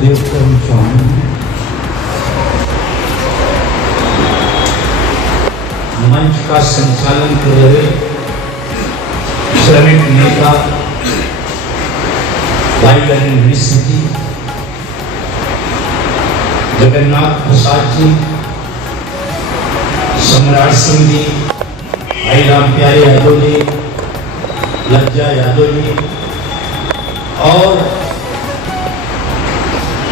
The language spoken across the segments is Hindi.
देवकरण चौहान, मंच का संचालन कर रहे श्रमिक नेता भाई अनिल मिश्र जी, जगन्नाथ प्रसाद जी, सम्राट सिंह जी, भाई राम प्यारे यादव जी, लज्जा यादव जी और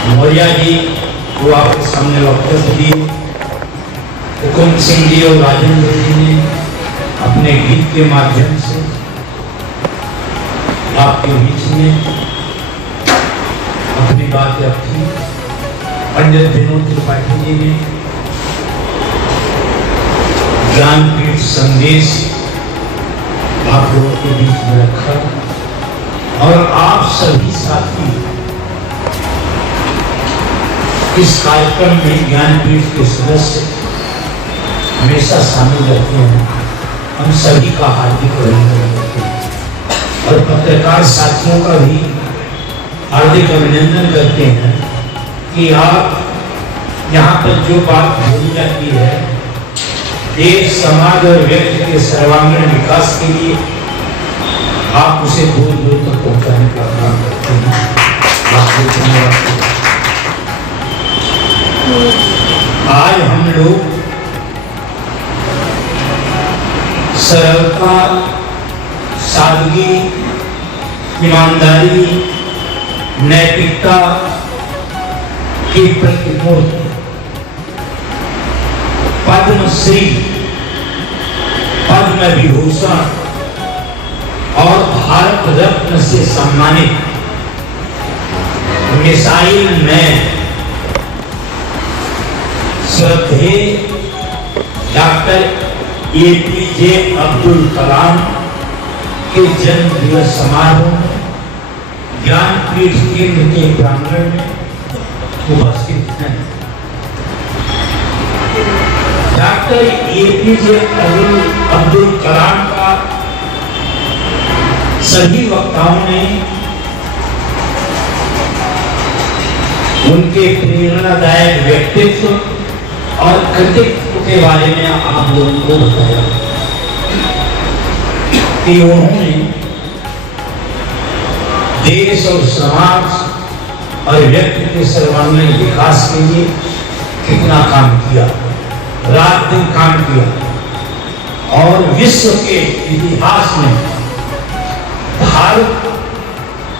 मौर्या जी वो आपके सामने वक्तव्य दिए। हुकुम सिंह जी और राजेंद्र जी ने अपने गीत के माध्यम से आपके बीच में अपनी बात रखी। पंडित विनोद त्रिपाठी जी ने ज्ञानपीठ संदेश आप लोगों के बीच में रखा और आप सभी साथी इस कार्यक्रम में ज्ञानपीठ के सदस्य हमेशा शामिल रहते हैं। हम सभी का हार्दिक अभिनंदन करते हैं और पत्रकार साथियों का भी हार्दिक अभिनंदन करते हैं कि आप यहाँ पर जो बात बोली जाती है देश, समाज और व्यक्ति के सर्वांगीण विकास के लिए आप उसे दूर दूर तक पहुंचाने का काम करते हैं। आपको धन्यवाद। आज हम लोग सरलता, सादगी, ईमानदारी, नैतिकता की प्रतिमूर्ति पद्मश्री, पद्म विभूषण और भारत रत्न से सम्मानित मिसाइल मैन श्रद्धेय डॉक्टर APJ अब्दुल कलाम के जन्म दिवस समारोह में ज्ञानपीठ केंद्र के प्रांगण में उपस्थित हैं। डॉक्टर APJ अब्दुल कलाम का सभी वक्ताओं ने उनके प्रेरणादायक व्यक्तित्व और कृतित्व के बारे में आप लोगों को बताया कि उन्होंने देश और समाज और व्यक्ति के सर्वांगीण विकास के लिए कितना काम किया, रात दिन काम किया और विश्व के इतिहास में भारत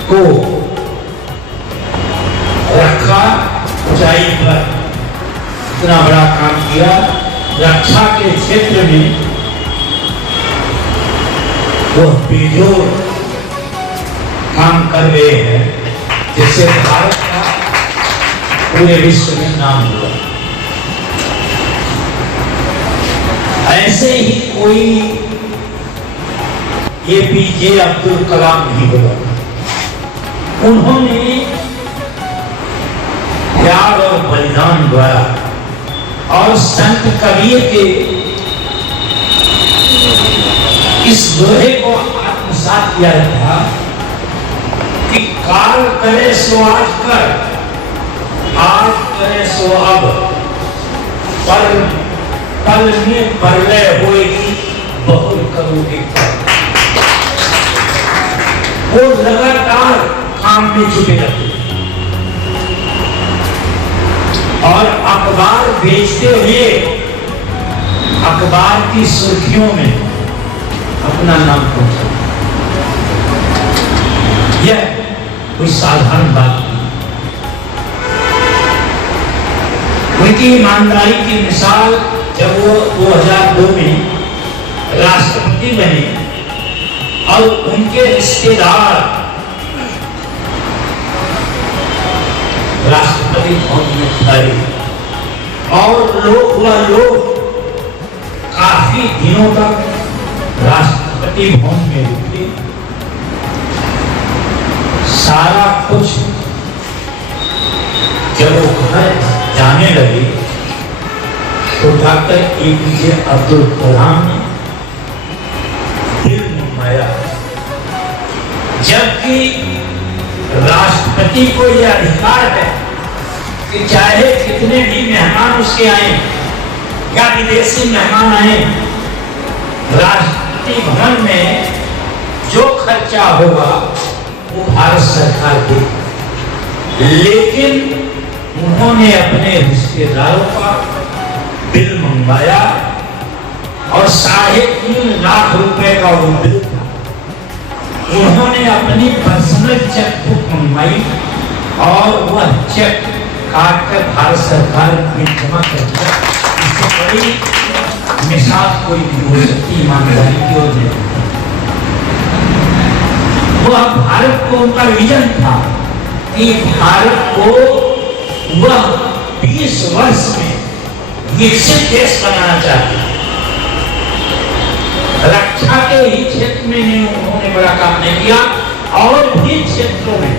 को रखा ऊंचाई पर। इतना बड़ा काम किया। रक्षा के क्षेत्र में वह बेजोड़ काम कर रहे हैं जिससे भारत का पूरे विश्व में नाम हुआ। ऐसे ही कोई APJ अब्दुल कलाम नहीं हुआ। उन्होंने त्याग और बलिदान द्वारा और संत कबीर के इस दोहे को आत्मसात किया था कि काल करे सो आज कर, आज करे सो अब, पर पल में प्रलय होएगी, बहुल करोगे कर। वो लगातार काम में जुटे रहते और अखबार बेचते हुए अखबार की सुर्खियों में अपना नाम पहुंचा। यह कोई साधारण बात नहीं। उनकी ईमानदारी की मिसाल जब वो 2002 में राष्ट्रपति बने और उनके रिश्तेदार राष्ट्रपति भवन में खड़े और लोग काफी दिनों तक राष्ट्रपति भवन में रुके। सारा कुछ जब वो घर जाने लगे तो डॉक्टर APJ अब्दुल कलाम ने दिल नुमाया, जबकि राष्ट्रपति को यह अधिकार है कि चाहे कितने भी मेहमान उसके आए या विदेशी मेहमान आए, राष्ट्रपति भवन में जो खर्चा होगा वो भारत सरकार देगी। लेकिन उन्होंने अपने रिश्तेदारों का बिल मंगवाया और 3.5 लाख रुपए का वो बिल था। उन्होंने अपनी पर्सनल चेक बुक मंगवाई और वह चेक काट कर भारत सरकार में जमा कर दिया। इससे बड़ी मिसाल कोई नहीं हो सकती ईमानदारी की ओर। वह भारत को, उनका विजन था कि भारत को वह 20 वर्ष में विकसित देश बनाना चाहते। रक्षा के ही क्षेत्र में उन्होंने बड़ा काम नहीं किया और भी क्षेत्रों में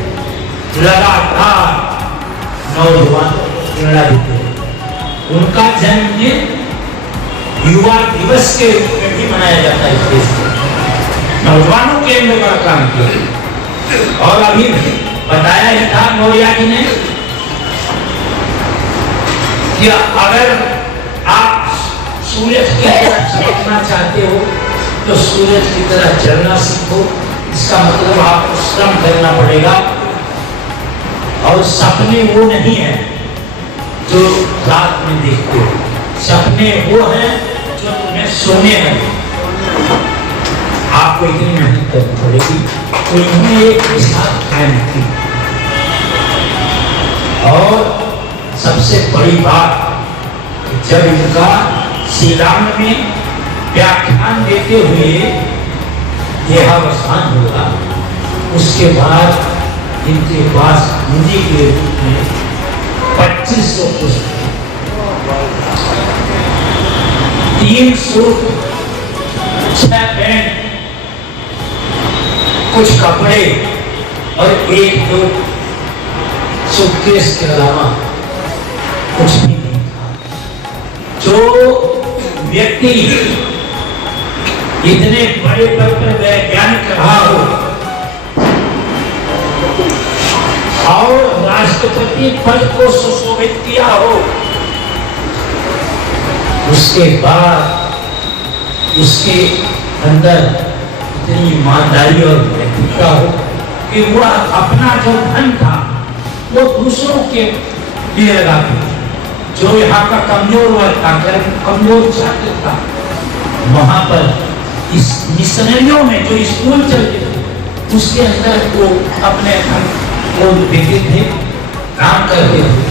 लगातार नौजवान प्रेरणा देते। उनका जन्मदिन युवा दिवस के रूप में भी मनाया जाता है इस देश में। नौजवानों के अंदर बड़ा काम किया। और अभी बताया ही था मौर्य जी ने कि अगर आप सूरज की तरह चमकना चाहते हो तो सूरज की तरह चलना सीखो। इसका मतलब आपको श्रम करना पड़ेगा। और सपने वो नहीं है जो रात में देखते हो, सपने वो हैं जो तुम्हें सोने हैं। आपको इतनी मेहनत करनी पड़ेगी। तो इन्होंने एक मिसाल कायम की। और सबसे बड़ी बात, जब इनका शिलांग में व्याख्यान देते हुए देहावसान हुआ, उसके बाद इनके पास हिंदी के रूप में 2500 पुस्तक, 3 सूट, 6 पैंट, कुछ कपड़े और 1-2 सूटकेस के अलावा कुछ भी नहीं था। जो व्यक्ति इतने बड़े पद पर वैज्ञानिक रहा हो और राष्ट्रपति पद को सुशोभित किया हो, उसके बाद उसके अंदर इतनी ईमानदारी और नैतिकता हो कि वह अपना जो धन था वो दूसरों के लिए लगाते। जो यहाँ का कमजोर वर्ग था, कमजोर छात्र था, वहां पर इस मिशनरियों में जो स्कूल चलते थे उसके अंदर वो अपने धन को देते थे, काम करते थे।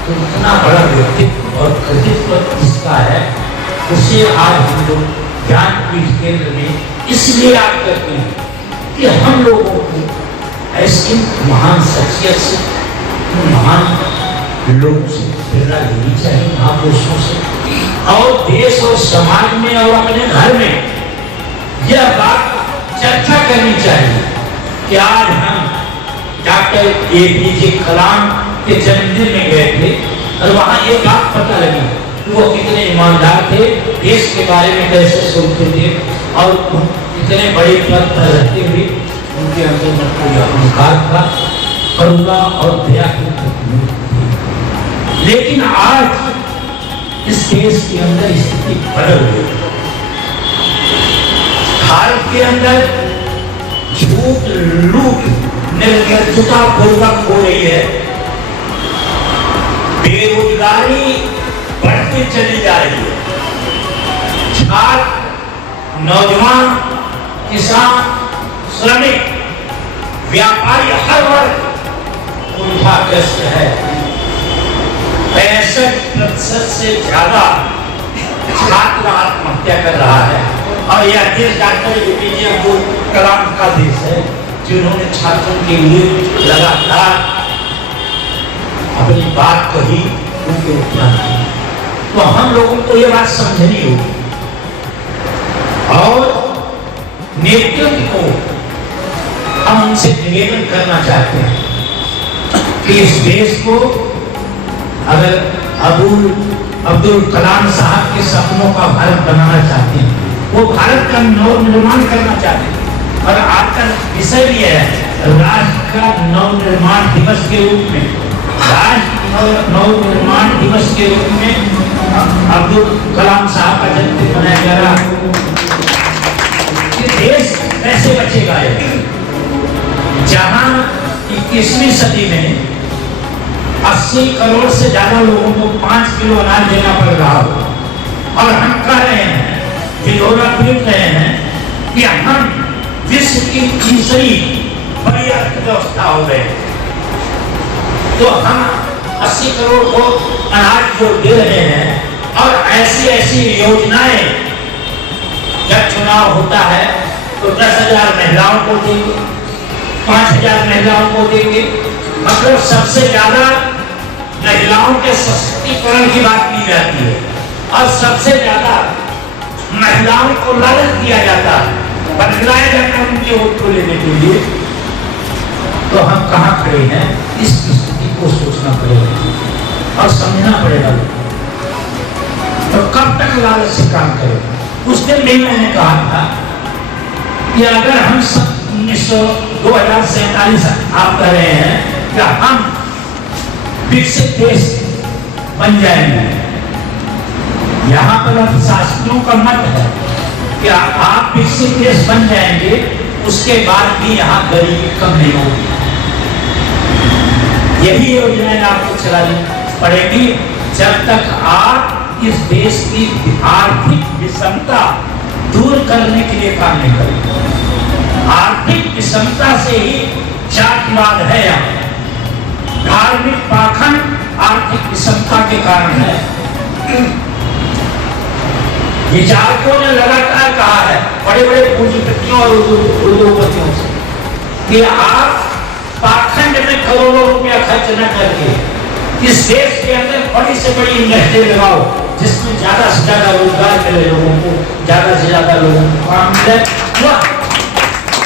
तो इतना बड़ा व्यक्तित्व और कृतित्व इसका है, उसे आज हम लोग ज्ञानपीठ केंद्र में इसलिए याद करते हैं कि हम लोगों को ऐसी महान शख्सियत से, महान लोगों से प्रेरणा लेनी चाहिए, महापुरुषों से। और देश और समाज में और अपने घर में यह बात चर्चा करनी चाहिए कि आज हम डॉक्टर APJ कलाम के जन्मदिन में गए थे और वहां ये बात पता लगी कि वो कितने ईमानदार थे, देश के बारे में कैसे सोचते थे और इतने बड़े पद पर रहते हुए उनके अंदर में कोई अहंकार था, करुणा और दया की। लेकिन आज इस देश के अंदर स्थिति बदल गई। भारत के अंदर झूठ, लूट, निर्लज्जता पूर्वक हो रही है। बेरोजगारी बढ़ती चली जा रही है। छात्र, नौजवान, किसान, श्रमिक, व्यापारी, हर वर्ग उल्टाग्रस्त है। 65% से ज्यादा छात्र आत्महत्या कर रहा है और यह देश डॉक्टर APJ अब्दुल कलाम का देश है, जिन्होंने छात्रों के लिए लगातार अपनी बात कही, उनके उत्तर दिए। तो हम लोगों को यह बात समझनी होगी और नेतृत्व को हम उनसे निवेदन करना चाहते हैं कि इस देश को अगर अब्दुल कलाम साहब के सपनों का भारत बनाना चाहते हैं, वो भारत का नवनिर्माण करना चाहते हैं। और आज का विषय भी है राष्ट्र का नवनिर्माण दिवस के रूप में राष्ट्र नवनिर्माण दिवस के रूप में अब्दुल कलाम साहब का जन्मदिन मनाया जा रहा है। ये देश कैसे बचेगा? जहां 21वीं सदी में 80 करोड़ से ज्यादा लोगों को 5 किलो अनाज देना पड़ रहा हो, और हम कह रहे हैं, ढिढोरा पीट रहे हैं कि हम विश्व की तीसरी बड़ी अर्थव्यवस्था हो गए, तो हम 80 करोड़ को अनाज जो दे रहे हैं, और ऐसी ऐसी योजनाएं, जब चुनाव होता है तो 10,000 महिलाओं को देंगे, 5,000 महिलाओं को देंगे, मतलब सबसे ज्यादा महिलाओं के सशक्तिकरण की बात की जाती है, और सबसे ज्यादा महिलाओं को लालच दिया जाता है, बदलाया जाता है उनके वोट को लेने के लिए। तो हम कहाँ खड़े हैं, इस स्थिति को सोचना पड़ेगा और समझना पड़ेगा। तो कब तक लालच से काम करें? उस दिन भी मैंने कहा था कि अगर हम 2047 आप कह रहे हैं कि हम विकसित देश बन जाएंगे, यहाँ पर अर्थशास्त्रियों का मत है कि आप विकसित देश बन जाएंगे, उसके बाद भी यहाँ गरीबी कम नहीं होगी। यही योजनाएं आपको चलानी पड़ेगी जब तक आप इस देश की आर्थिक विषमता दूर करने के लिए काम नहीं करेंगे। आर्थिक विषमता से ही जातिवाद है, यहाँ धार्मिक पाखंड आर्थिक विषमता के कारण है। विचारकों ने लगातार कहा है, बड़े बड़े पूंजीपतियों और उद्योगपतियों से, कि आप पाखंड में करोड़ों रुपया खर्च न करके इस देश के अंदर बड़ी से बड़ी इंडस्ट्री लगाओ, जिसमें ज्यादा से ज्यादा रोजगार मिले लोगों को, ज्यादा से ज्यादा लोगों को काम मिले। वह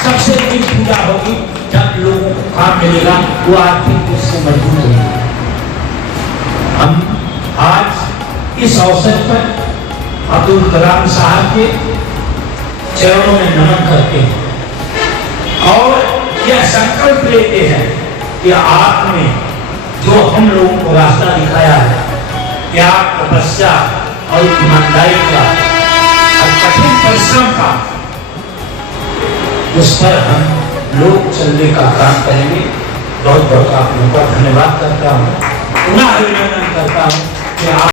सबसे बड़ी पूजा होगी जब लोगों को काम मिलेगा, वो आर्थिक रूप से मजबूत होगी। हम आज इस अवसर पर अब्दुल कलाम साहब के चरणों में नमन करते हैं और यह संकल्प लेते हैं कि आपने जो हम लोगों को रास्ता दिखाया है, त्याग, तपस्या और ईमानदारी का और कठिन परिश्रम का, उस पर हम लोग चलने का काम करेंगे। बहुत बहुत आप लोगों का धन्यवाद करता हूँ, पुनः अभिनंदन करता हूँ कि आप